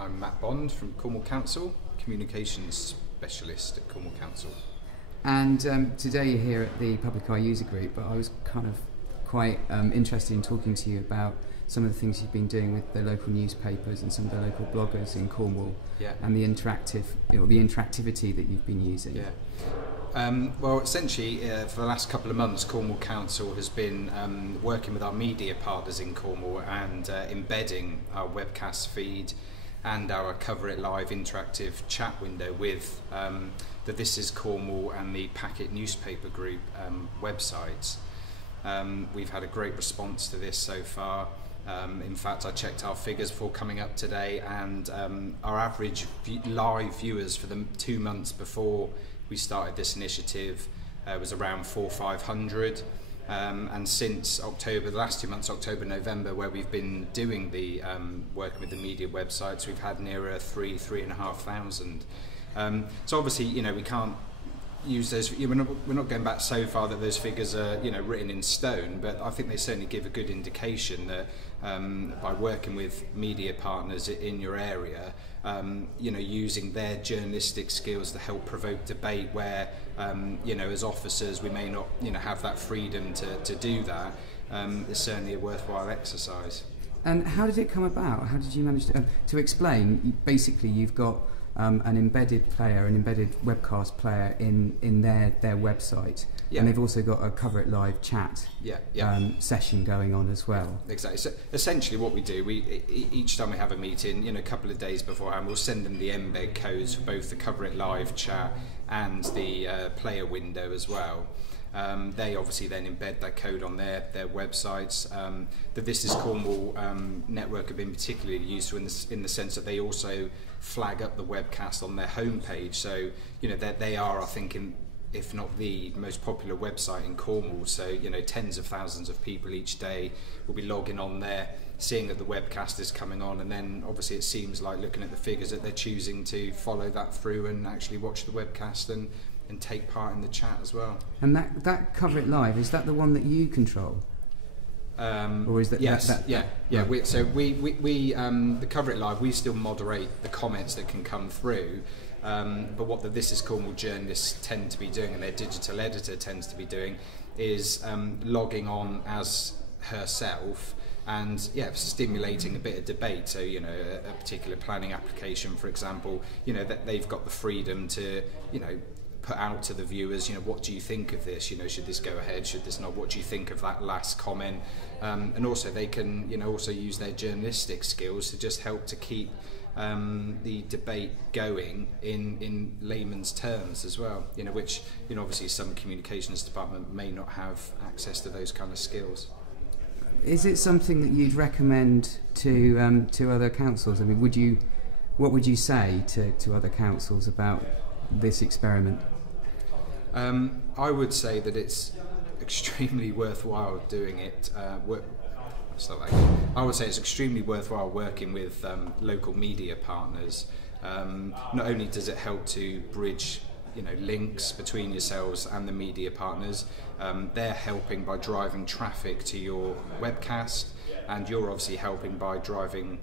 I'm Matt Bond from Cornwall Council, Communications Specialist at Cornwall Council. And today you're here at the Public Eye User Group, but I was kind of quite interested in talking to you about some of the things you've been doing with the local newspapers and some of the local bloggers in Cornwall, and the interactivity that you've been using. Well, essentially, for the last couple of months, Cornwall Council has been working with our media partners in Cornwall and embedding our webcast feed and our Cover It Live interactive chat window with the This Is Cornwall and the Packet Newspaper Group websites. We've had a great response to this so far. In fact, I checked our figures before coming up today, and our average live viewers for the 2 months before we started this initiative was around 400-500, and since October, the last 2 months, October, November, where we've been doing the working with the media websites, we've had nearer 3,500. So obviously, you know, we can't use those. We're not going back so far that those figures are, you know, written in stone, but I think they certainly give a good indication that by working with media partners in your area, you know, using their journalistic skills to help provoke debate where, you know, as officers we may not, you know, have that freedom to do that, is certainly a worthwhile exercise. And how did it come about? How did you manage to explain? Basically, you've got an embedded player, an embedded webcast player in their website, and they've also got a Cover It Live chat session going on as well. Exactly. So essentially, what we do, each time we have a meeting, you know, a couple of days beforehand, we'll send them the embed codes for both the Cover It Live chat and the player window as well. They obviously then embed that code on their websites. The This Is Cornwall network have been particularly useful in the sense that they also flag up the webcast on their homepage. So, you know, they are, I think, if not the most popular website in Cornwall. So, you know, tens of thousands of people each day will be logging on there, seeing that the webcast is coming on, and then obviously it seems like, looking at the figures, that they're choosing to follow that through and actually watch the webcast and take part in the chat as well. And that Cover It Live, is that the one that you control? Or is that the Cover It Live, we still moderate the comments that can come through, but what the This Is Cornwall journalists tend to be doing, and their digital editor tends to be doing, is logging on as herself and stimulating a bit of debate. So, you know, a particular planning application, for example, you know, that they've got the freedom to, you know, put out to the viewers, you know, what do you think of this? You know, should this go ahead? Should this not? What do you think of that last comment? And also they can, you know, also use their journalistic skills to just help to keep the debate going in layman's terms as well. You know, which, you know, obviously some communications department may not have access to those kind of skills. Is it something that you'd recommend to other councils? I mean, what would you say to other councils about this experiment? I would say that it's extremely worthwhile doing it. I would say it's extremely worthwhile working with local media partners. Not only does it help to bridge, you know, links between yourselves and the media partners, they're helping by driving traffic to your webcast, and you're obviously helping by driving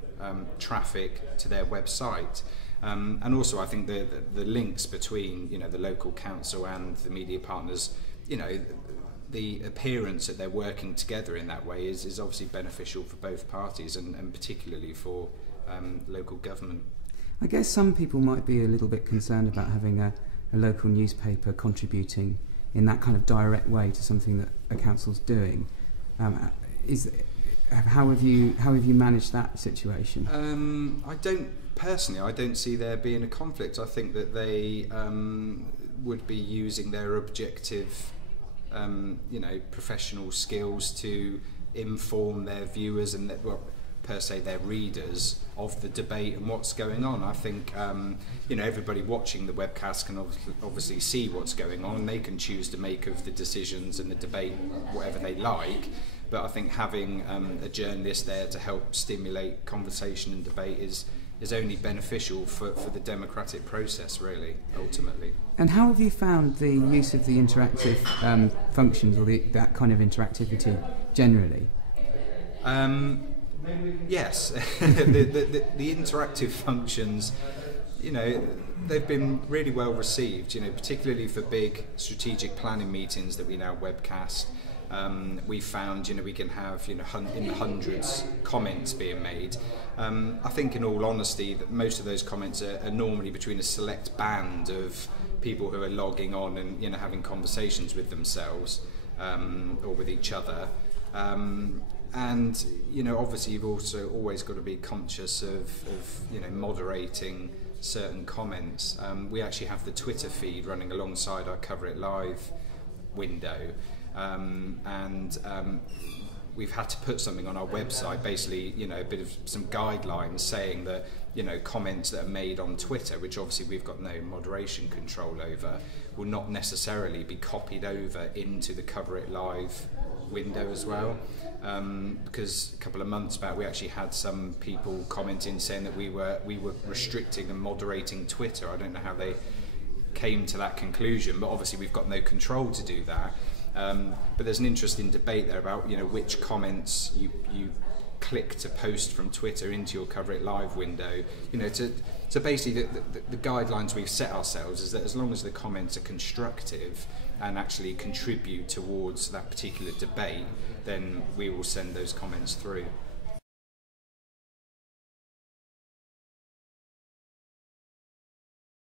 traffic to their website. And also, I think the links between, you know, the local council and the media partners, you know, the appearance that they're working together in that way is obviously beneficial for both parties, and particularly for local government. I guess some people might be a little bit concerned about having a local newspaper contributing in that kind of direct way to something that a council's doing. How have you managed that situation? I don't see there being a conflict. I think that they would be using their objective, you know, professional skills to inform their viewers and per se their readers of the debate and what's going on. I think you know, everybody watching the webcast can obviously see what's going on, and they can choose to make of the decisions and the debate whatever they like. But I think having a journalist there to help stimulate conversation and debate is only beneficial for the democratic process, really, ultimately. And how have you found the use of the interactive functions, or that kind of interactivity generally? Yes, the interactive functions, you know, they've been really well received, you know, particularly for big strategic planning meetings that we now webcast. We found, you know, we can have, you know, in the hundreds comments being made. I think in all honesty that most of those comments are normally between a select band of people who are logging on and, you know, having conversations with themselves or with each other. And, you know, obviously you've also always got to be conscious of you know, moderating certain comments. We actually have the Twitter feed running alongside our Cover It Live window, and we've had to put something on our website, basically, you know, a bit of some guidelines saying that, you know, comments that are made on Twitter, which obviously we've got no moderation control over, will not necessarily be copied over into the Cover It Live window as well, because a couple of months back we actually had some people commenting saying that we were restricting and moderating Twitter. I don't know how they came to that conclusion, but obviously we've got no control to do that. But there's an interesting debate there about, you know, which comments you click to post from Twitter into your Cover It Live window. You know, so basically the guidelines we've set ourselves is that as long as the comments are constructive and actually contribute towards that particular debate, then we will send those comments through.